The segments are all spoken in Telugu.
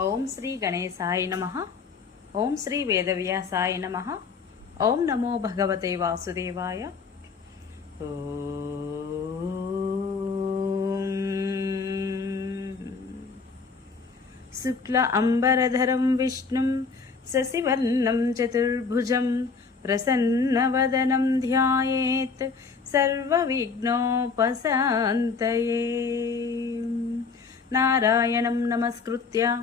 ఓం శ్రీ గణేశాయ నమ. ఓం శ్రీ వేదవ్యాసాయ నమ. ఓం నమో భగవతే వాసుదేవాయ. శుక్ల అంబరధరం విష్ణుం శశివర్ణం చతుర్భుజం ప్రసన్నవదనం ధ్యాయేత్ సర్వవిఘ్నోపశాంతయే. నారాయణం నమస్కృత్య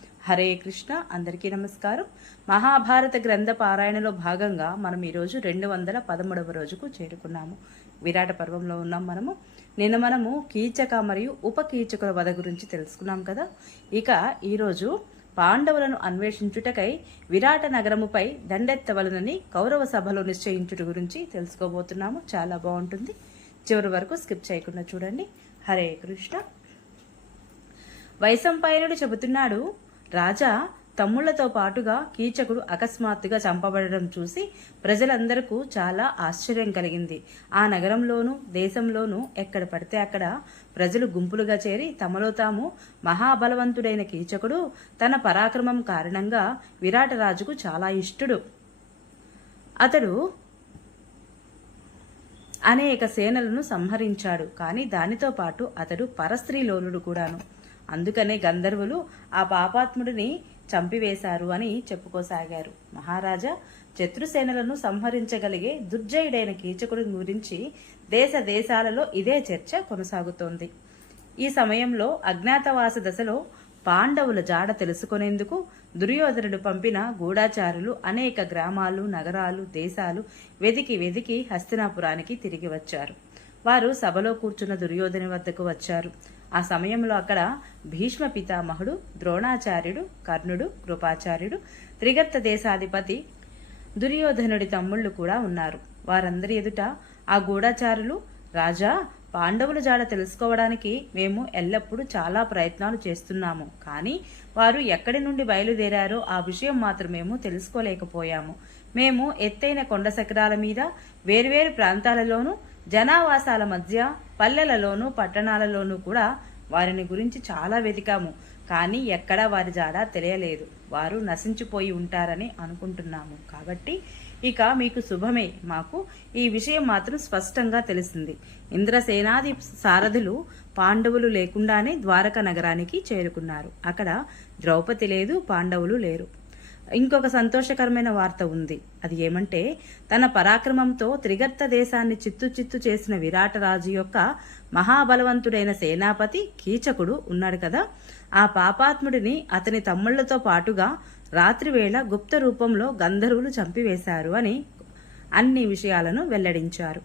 హరే కృష్ణ అందరికీ నమస్కారం. మహాభారత గ్రంథ పారాయణలో భాగంగా మనం ఈరోజు రెండు వందల పదమూడవ రోజుకు చేరుకున్నాము. విరాట పర్వంలో ఉన్నాం మనము. నిన్న మనము కీచక మరియు ఉపకీచకుల వధ గురించి తెలుసుకున్నాం కదా. ఇక ఈరోజు పాండవులను అన్వేషించుటకై విరాట నగరముపై దండెత్తవలనని కౌరవ సభలో నిశ్చయించుట గురించి తెలుసుకోబోతున్నాము. చాలా బాగుంటుంది. చివరి వరకు స్కిప్ చేయకుండా చూడండి. హరే కృష్ణ. వైశంపాయనుడు చెబుతున్నాడు రాజా తమ్ముళ్ళతో పాటుగా కీచకుడు అకస్మాత్తుగా చంపబడడం చూసి ప్రజలందరకు చాలా ఆశ్చర్యం కలిగింది. ఆ నగరంలోనూ దేశంలోనూ ఎక్కడ పడితే అక్కడ ప్రజలు గుంపులుగా చేరి తమలో తాము మహాబలవంతుడైన కీచకుడు తన పరాక్రమం కారణంగా విరాటరాజుకు చాలా ఇష్టుడు. అతడు అనేక సేనలను సంహరించాడు కానీ దానితో పాటు అతడు పరస్త్రీలోనుడు కూడాను. అందుకనే గంధర్వులు ఆ పాపాత్ముడిని చంపివేశారు అని చెప్పుకోసాగారు. మహారాజా శత్రుసేనలను సంహరించగలిగే దుర్జయుడైన కీచకుడి గురించి దేశ దేశాలలో ఇదే చర్చ కొనసాగుతోంది. ఈ సమయంలో అజ్ఞాతవాస దశలో పాండవుల జాడ తెలుసుకునేందుకు దుర్యోధనుడు పంపిన గూఢాచారులు అనేక గ్రామాలు నగరాలు దేశాలు వెదికి వెదికి హస్తినాపురానికి తిరిగి వచ్చారు. వారు సభలో కూర్చున్న దుర్యోధని వద్దకు వచ్చారు. ఆ సమయంలో అక్కడ భీష్మ పితామహుడు ద్రోణాచార్యుడు కర్ణుడు కృపాచార్యుడు త్రిగర్త దేశాధిపతి దుర్యోధనుడి తమ్ముళ్ళు కూడా ఉన్నారు. వారందరి ఎదుట ఆ గూఢాచారులు రాజా పాండవుల జాడ తెలుసుకోవడానికి మేము ఎల్లప్పుడూ చాలా ప్రయత్నాలు చేస్తున్నాము. కానీ వారు ఎక్కడి నుండి బయలుదేరారో ఆ విషయం మాత్రం మేము తెలుసుకోలేకపోయాము. మేము ఎత్తైన కొండ శకరాల మీద వేర్వేరు ప్రాంతాలలోనూ జనావాసాల మధ్య పల్లెలలోనూ పట్టణాలలోనూ కూడా వారిని గురించి చాలా వెతికాము. కానీ ఎక్కడా వారి జాడ తెలియలేదు. వారు నశించిపోయి ఉంటారని అనుకుంటున్నాము. కాబట్టి ఇక మీకు శుభమే. మాకు ఈ విషయం మాత్రం స్పష్టంగా తెలిసింది. ఇంద్రసేనాది సారథులు పాండవులు లేకుండానే ద్వారక నగరానికి చేరుకున్నారు. అక్కడ ద్రౌపది లేదు పాండవులు లేరు. ఇంకొక సంతోషకరమైన వార్త ఉంది. అది ఏమంటే తన పరాక్రమంతో త్రిగర్త దేశాన్ని చిత్తు చిత్తు చేసిన విరాటరాజు యొక్క మహాబలవంతుడైన సేనాపతి కీచకుడు ఉన్నాడు కదా. ఆ పాపాత్ముడిని అతని తమ్ముళ్ళతో పాటుగా రాత్రివేళ గుప్త రూపంలో గంధర్వులు చంపివేశారు అని అన్ని విషయాలను వెల్లడించారు.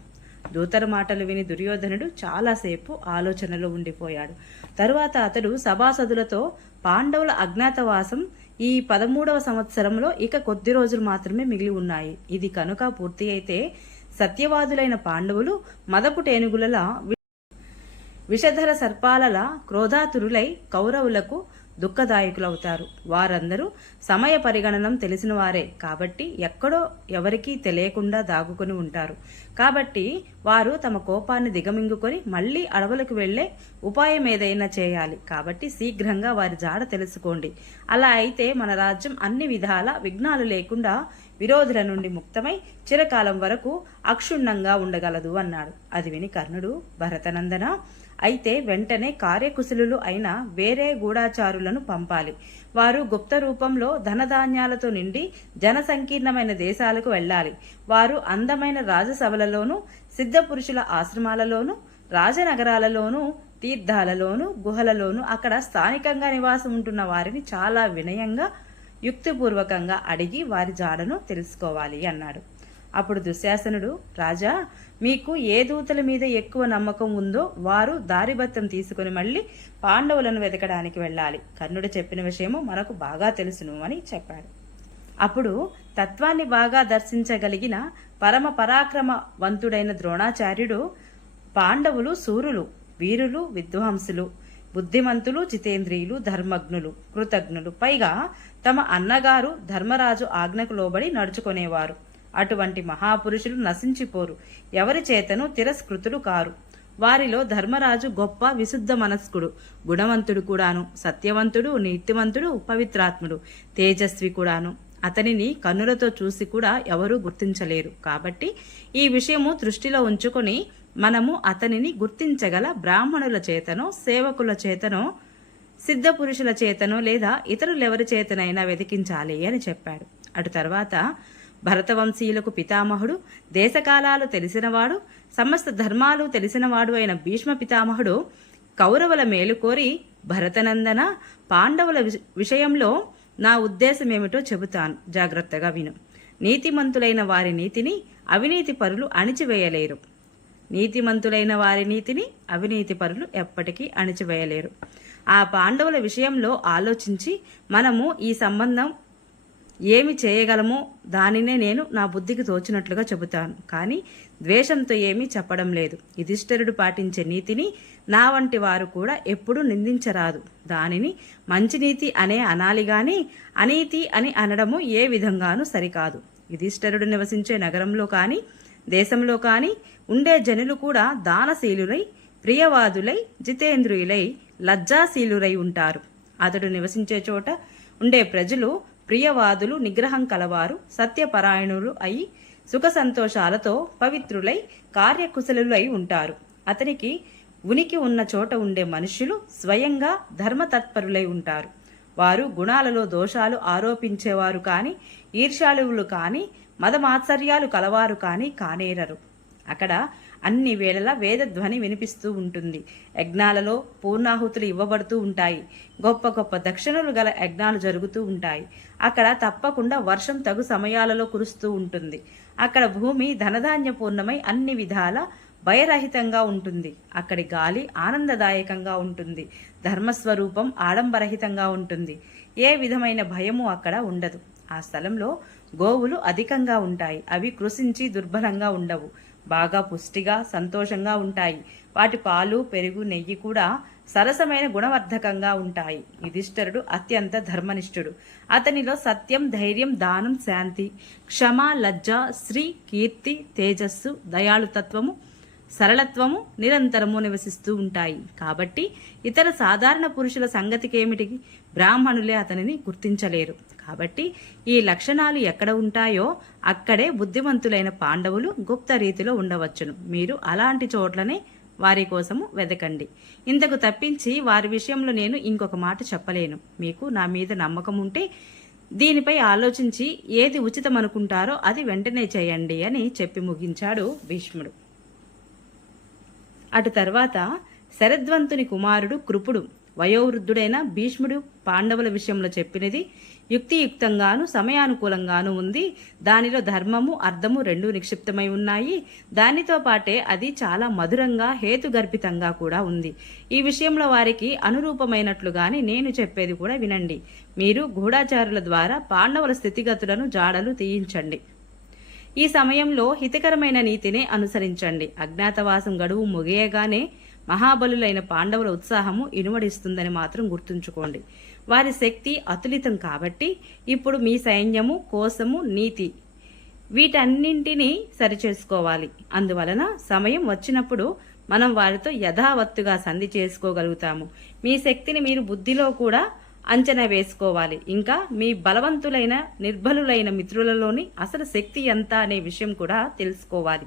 దూతర మాటలు విని దుర్యోధనుడు చాలాసేపు ఆలోచనలో ఉండిపోయాడు. తరువాత అతడు సభాసదులతో పాండవుల అజ్ఞాతవాసం ఈ పదమూడవ సంవత్సరంలో ఇక కొద్ది రోజులు మాత్రమే మిగిలి ఉన్నాయి. ఇది కనుక పూర్తి అయితే సత్యవాదులైన పాండవులు మదపు టేనుగులలా విషధర సర్పాలలా క్రోధాతురులై కౌరవులకు దుఃఖదాయకులవుతారు. వారందరూ సమయ పరిగణనం తెలిసిన వారే. కాబట్టి ఎక్కడో ఎవరికీ తెలియకుండా దాగుకొని ఉంటారు. కాబట్టి వారు తమ కోపాన్ని దిగమింగుకొని మళ్ళీ అడవులకు వెళ్ళే ఉపాయం ఏదైనా చేయాలి. కాబట్టి శీఘ్రంగా వారి జాడ తెలుసుకోండి. అలా అయితే మన రాజ్యం అన్ని విధాల విఘ్నాలు లేకుండా విరోధుల నుండి ముక్తమై చిరకాలం వరకు అక్షుణ్ణంగా ఉండగలదు అన్నాడు. అది విని కర్ణుడు భరతనందన అయితే వెంటనే కార్యకుశలులు అయిన వేరే గూఢాచారులను పంపాలి. వారు గుప్త రూపంలో ధనధాన్యాలతో నిండి జన సంకీర్ణమైన దేశాలకు వెళ్ళాలి. వారు అందమైన రాజసభలలోనూ సిద్ధపురుషుల ఆశ్రమాలలోనూ రాజనగరాలలోనూ తీర్థాలలోనూ గుహలలోనూ అక్కడ స్థానికంగా నివాసం ఉంటున్న వారిని చాలా వినయంగా యుక్తిపూర్వకంగా అడిగి వారి జాడను తెలుసుకోవాలి అన్నాడు. అప్పుడు దుశ్శాసనుడు రాజా మీకు ఏ దూతల మీద ఎక్కువ నమ్మకం ఉందో వారు దారిబత్తం తీసుకుని మళ్ళీ పాండవులను వెతకడానికి వెళ్ళాలి. కర్ణుడు చెప్పిన విషయము మనకు బాగా తెలుసును అని చెప్పాడు. అప్పుడు తత్వాన్ని బాగా దర్శించగలిగిన పరమ పరాక్రమవంతుడైన ద్రోణాచార్యుడు పాండవులు సూరులు వీరులు విద్వాంసులు బుద్ధిమంతులు జితేంద్రియులు ధర్మజ్ఞులు కృతజ్ఞులు. పైగా తమ అన్నగారు ధర్మరాజు ఆజ్ఞకు లోబడి నడుచుకునేవారు. అటువంటి మహాపురుషులు నశించిపోరు. ఎవరి చేతను తిరస్కృతులు కారు. వారిలో ధర్మరాజు గొప్ప విశుద్ధ మనస్కుడు గుణవంతుడు కూడాను సత్యవంతుడు నీతివంతుడు పవిత్రాత్ముడు తేజస్వి కూడాను. అతనిని కన్నులతో చూసి కూడా ఎవరూ గుర్తించలేరు. కాబట్టి ఈ విషయము దృష్టిలో ఉంచుకొని మనము అతనిని గుర్తించగల బ్రాహ్మణుల చేతనో సేవకుల చేతనో సిద్ధ పురుషుల చేతనో లేదా ఇతరులెవరి చేతనైనా వెతికించాలి అని చెప్పాడు. అటు తర్వాత భరతవంశీయులకు పితామహుడు దేశకాలాలు తెలిసినవాడు సమస్త ధర్మాలు తెలిసినవాడు అయిన భీష్మ పితామహుడు కౌరవుల మేలు కోరి భరతనందన పాండవుల విషయంలో నా ఉద్దేశం ఏమిటో చెబుతాను. జాగ్రత్తగా విను. నీతిమంతులైన వారి నీతిని అవినీతి పరులు అణిచివేయలేరు. నీతిమంతులైన వారి నీతిని అవినీతి పరులు ఎప్పటికీ అణిచివేయలేరు. ఆ పాండవుల విషయంలో ఆలోచించి మనము ఈ సంబంధం ఏమి చేయగలమో దానినే నేను నా బుద్ధికి తోచినట్లుగా చెబుతాను. కానీ ద్వేషంతో ఏమీ చెప్పడం లేదు. యుధిష్ఠరుడు పాటించే నీతిని నా వంటి వారు కూడా ఎప్పుడూ నిందించరాదు. దానిని మంచి నీతి అనే అనాలి గాని అనీతి అని అనడము ఏ విధంగానూ సరికాదు. యుధిష్ఠరుడు నివసించే నగరంలో కానీ దేశంలో కానీ ఉండే జనులు కూడా దానశీలురై ప్రియవాదులై జితేంద్రియులై లజ్జాశీలురై ఉంటారు. అతడు నివసించే చోట ఉండే ప్రజలు ప్రియవాదులు నిగ్రహం కలవారు సత్యపరాయణులు అయి సుఖ సంతోషాలతో పవిత్రులై కార్యకుశలులై ఉంటారు. అతనికి ఉనికి ఉన్న చోట ఉండే మనుష్యులు స్వయంగా ధర్మతత్పరులై ఉంటారు. వారు గుణాలలో దోషాలు ఆరోపించేవారు కాని ఈర్ష్యాలువులు కాని మదమాత్సర్యాలు కలవారు కాని కానేరరు. అక్కడ అన్ని వేళలా వేదధ్వని వినిపిస్తూ ఉంటుంది. యజ్ఞాలలో పూర్ణాహుతులు ఇవ్వబడుతూ ఉంటాయి. గొప్ప గొప్ప దక్షిణలు గల యజ్ఞాలు జరుగుతూ ఉంటాయి. అక్కడ తప్పకుండా వర్షం తగు సమయాలలో కురుస్తూ ఉంటుంది. అక్కడ భూమి ధనధాన్య పూర్ణమై అన్ని విధాల భయరహితంగా ఉంటుంది. అక్కడి గాలి ఆనందదాయకంగా ఉంటుంది. ధర్మస్వరూపం ఆడంబరహితంగా ఉంటుంది. ఏ విధమైన భయము అక్కడ ఉండదు. ఆ స్థలంలో గోవులు అధికంగా ఉంటాయి. అవి కృషించి దుర్బలంగా ఉండవు. బాగా పుష్టిగా సంతోషంగా ఉంటాయి. వాటి పాలు పెరుగు నెయ్యి కూడా సరసమైన గుణవర్ధకంగా ఉంటాయి. యుధిష్ఠరుడు అత్యంత ధర్మనిష్ఠుడు. అతనిలో సత్యం ధైర్యం దానం శాంతి క్షమ లజ్జ శ్రీ కీర్తి తేజస్సు దయాళుతత్వము సరళత్వము నిరంతరము నివసిస్తూ ఉంటాయి. కాబట్టి ఇతర సాధారణ పురుషుల సంగతికేమిటి బ్రాహ్మణులే అతనిని గుర్తించలేరు. కాబట్టి ఈ లక్షణాలు ఎక్కడ ఉంటాయో అక్కడే బుద్ధిమంతులైన పాండవులు గుప్త రీతిలో ఉండవచ్చును. మీరు అలాంటి చోట్లనే వారి కోసము వెదకండి. ఇంతకు తప్పించి వారి విషయంలో నేను ఇంకొక మాట చెప్పలేను. మీకు నా మీద నమ్మకం ఉంటే దీనిపై ఆలోచించి ఏది ఉచితం అనుకుంటారో అది వెంటనే చేయండి అని చెప్పి ముగించాడు భీష్ముడు. అటు తర్వాత శరద్వంతుని కుమారుడు కృపుడు వయోవృద్ధుడైన భీష్ముడు పాండవుల విషయంలో చెప్పినది యుక్తియుక్తంగాను సమయానుకూలంగాను ఉంది. దానిలో ధర్మము అర్థము రెండూ నిక్షిప్తమై ఉన్నాయి. దానితో పాటే అది చాలా మధురంగా హేతుగర్భితంగా కూడా ఉంది. ఈ విషయంలో వారికి అనురూపమైనట్లుగాని నేను చెప్పేది కూడా వినండి. మీరు గూఢాచారుల ద్వారా పాండవుల స్థితిగతులను జాడలు తీయించండి. ఈ సమయంలో హితకరమైన నీతినే అనుసరించండి. అజ్ఞాతవాసం గడువు ముగియగానే మహాబలులైన పాండవుల ఉత్సాహము ఇనుమడిస్తుందని మాత్రం గుర్తుంచుకోండి. వారి శక్తి అతులితం కాబట్టి ఇప్పుడు మీ సైన్యము కోసము నీతి వీటన్నింటినీ సరిచేసుకోవాలి. అందువలన సమయం వచ్చినప్పుడు మనం వారితో యథావత్తుగా సంధి చేసుకోగలుగుతాము. మీ శక్తిని మీరు బుద్ధిలో కూడా అంచనా వేసుకోవాలి. ఇంకా మీ బలవంతులైన నిర్బలులైన మిత్రులలోని అసలు శక్తి ఎంత అనే విషయం కూడా తెలుసుకోవాలి.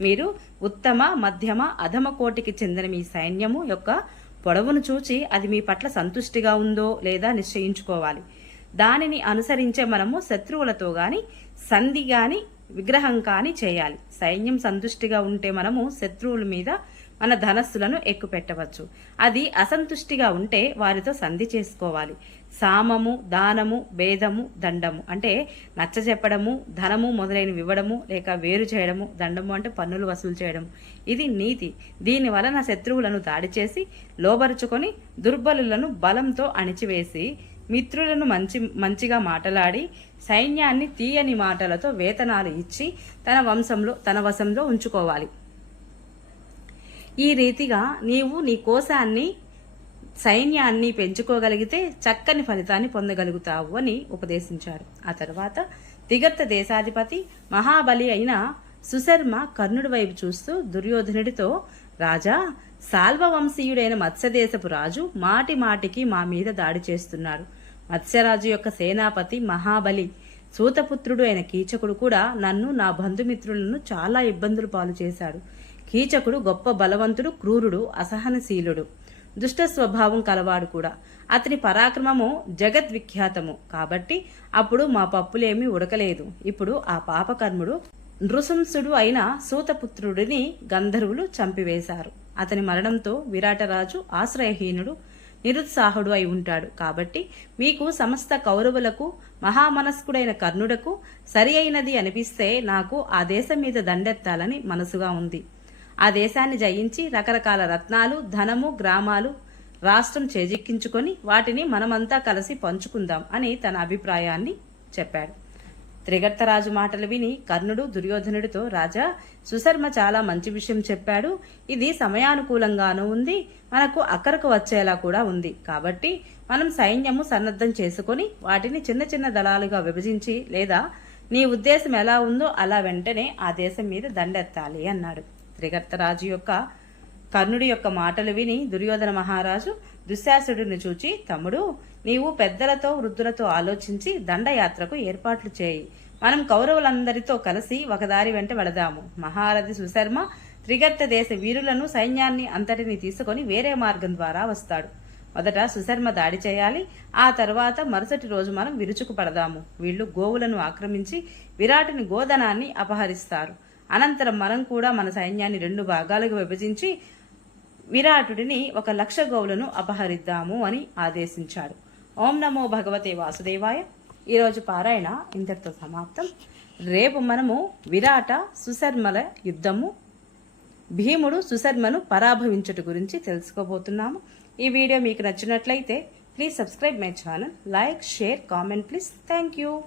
మీరు ఉత్తమ మధ్యమ అధమ కోటికి చెందిన మీ సైన్యము యొక్క పొడవును చూచి అది మీ పట్ల సంతుష్టిగా ఉందో లేదా నిశ్చయించుకోవాలి. దానిని అనుసరించే మనము శత్రువులతో గాని సంధి గాని విగ్రహం కాని చేయాలి. సైన్యం సంతుష్టిగా ఉంటే మనము శత్రువుల మీద మన ధనస్సులను ఎక్కుపెట్టవచ్చు. అది అసంతుష్టిగా ఉంటే వారితో సంధి చేసుకోవాలి. సామము దానము భేదము దండము అంటే నచ్చ చెప్పడము ధనము మొదలైనవి ఇవ్వడము లేక వేరు చేయడము దండము అంటే పన్నులు వసూలు చేయడం. ఇది నీతి. దీని వలన శత్రువులను దాడి చేసి లోబరుచుకొని దుర్బలులను బలంతో అణిచివేసి మిత్రులను మంచి మంచిగా మాటలాడి సైన్యాన్ని తీయని మాటలతో వేతనాలు ఇచ్చి తన వంశంలో తన వశంలో ఉంచుకోవాలి. ఈ రీతిగా నీవు నీ కోశాన్ని సైన్యాన్ని పెంచుకోగలిగితే చక్కని ఫలితాన్ని పొందగలుగుతావు అని ఉపదేశించాడు. ఆ తర్వాత తిగర్త దేశాధిపతి మహాబలి అయిన సుశర్మ కర్ణుడి వైపు చూస్తూ దుర్యోధనుడితో రాజా సాల్వవంశీయుడైన మత్స్యదేశపు రాజు మాటి మాటికి మా మీద దాడి చేస్తున్నాడు. మత్స్యరాజు యొక్క సేనాపతి మహాబలి సూతపుత్రుడు అయిన కీచకుడు కూడా నన్ను నా బంధుమిత్రులను చాలా ఇబ్బందులు పాలు చేశాడు. కీచకుడు గొప్ప బలవంతుడు క్రూరుడు అసహనశీలుడు. దుష్ట స్వభావం కలవాడు కూడా. అతని పరాక్రమము జగద్విఖ్యాతము. కాబట్టి అప్పుడు మా పప్పులేమీ ఉడకలేదు. ఇప్పుడు ఆ పాపకర్ముడు నృశంసుడు అయిన సూతపుత్రుడిని గంధర్వులు చంపివేశారు. అతని మరణంతో విరాటరాజు ఆశ్రయహీనుడు నిరుత్సాహుడు అయి ఉంటాడు. కాబట్టి మీకు సమస్త కౌరవులకు మహామనస్కుడైన కర్ణుడకు సరి అయినది అనిపిస్తే నాకు ఆ దేశం మీద దండెత్తాలని మనసుగా ఉంది. ఆ దేశాన్ని జయించి రకరకాల రత్నాలు ధనము గ్రామాలు రాష్ట్రం చేజిక్కించుకొని వాటిని మనమంతా కలిసి పంచుకుందాం అని తన అభిప్రాయాన్ని చెప్పాడు. త్రిగర్తరాజు మాటలు విని కర్ణుడు దుర్యోధనుడితో రాజా సుశర్మ చాలా మంచి విషయం చెప్పాడు. ఇది సమయానుకూలంగానూ ఉంది. మనకు అక్కరకు వచ్చేలా కూడా ఉంది. కాబట్టి మనం సైన్యము సన్నద్ధం చేసుకొని వాటిని చిన్న చిన్న దళాలుగా విభజించి లేదా నీ ఉద్దేశం ఎలా ఉందో అలా వెంటనే ఆ దేశం మీద దండెత్తాలి అన్నాడు. త్రిగర్తరాజు యొక్క కర్ణుడి యొక్క మాటలు విని దుర్యోధన మహారాజు దుశ్శాసుడిని చూచి తమ్ముడు నీవు పెద్దలతో వృద్ధులతో ఆలోచించి దండయాత్రకు ఏర్పాట్లు చేయి. మనం కౌరవులందరితో కలిసి ఒకదారి వెంట వెళదాము. మహారథి సుశర్మ త్రిగర్త దేశ వీరులను సైన్యాన్ని అంతటిని తీసుకొని వేరే మార్గం ద్వారా వస్తాడు. మొదట సుశర్మ దాడి చేయాలి. ఆ తర్వాత మరుసటి రోజు మనం విరుచుకు పడదాము వీళ్ళు గోవులను ఆక్రమించి విరాటుని గోధనాన్ని అపహరిస్తారు. అనంతరం మనం కూడా మన సైన్యాన్ని రెండు భాగాలుగా విభజించి విరాటుడిని ఒక లక్ష గోవులను అపహరిద్దాము అని ఆదేశించాడు. ఓం నమో భగవతే వాసుదేవాయ. ఈరోజు పారాయణ ఇంతటితో సమాప్తం. రేపు మనము విరాట సుశర్మల యుద్ధము భీముడు సుశర్మను పరాభవించుట గురించి తెలుసుకోబోతున్నాము. ఈ వీడియో మీకు నచ్చినట్లయితే please subscribe my channel like share comment please. Thank you.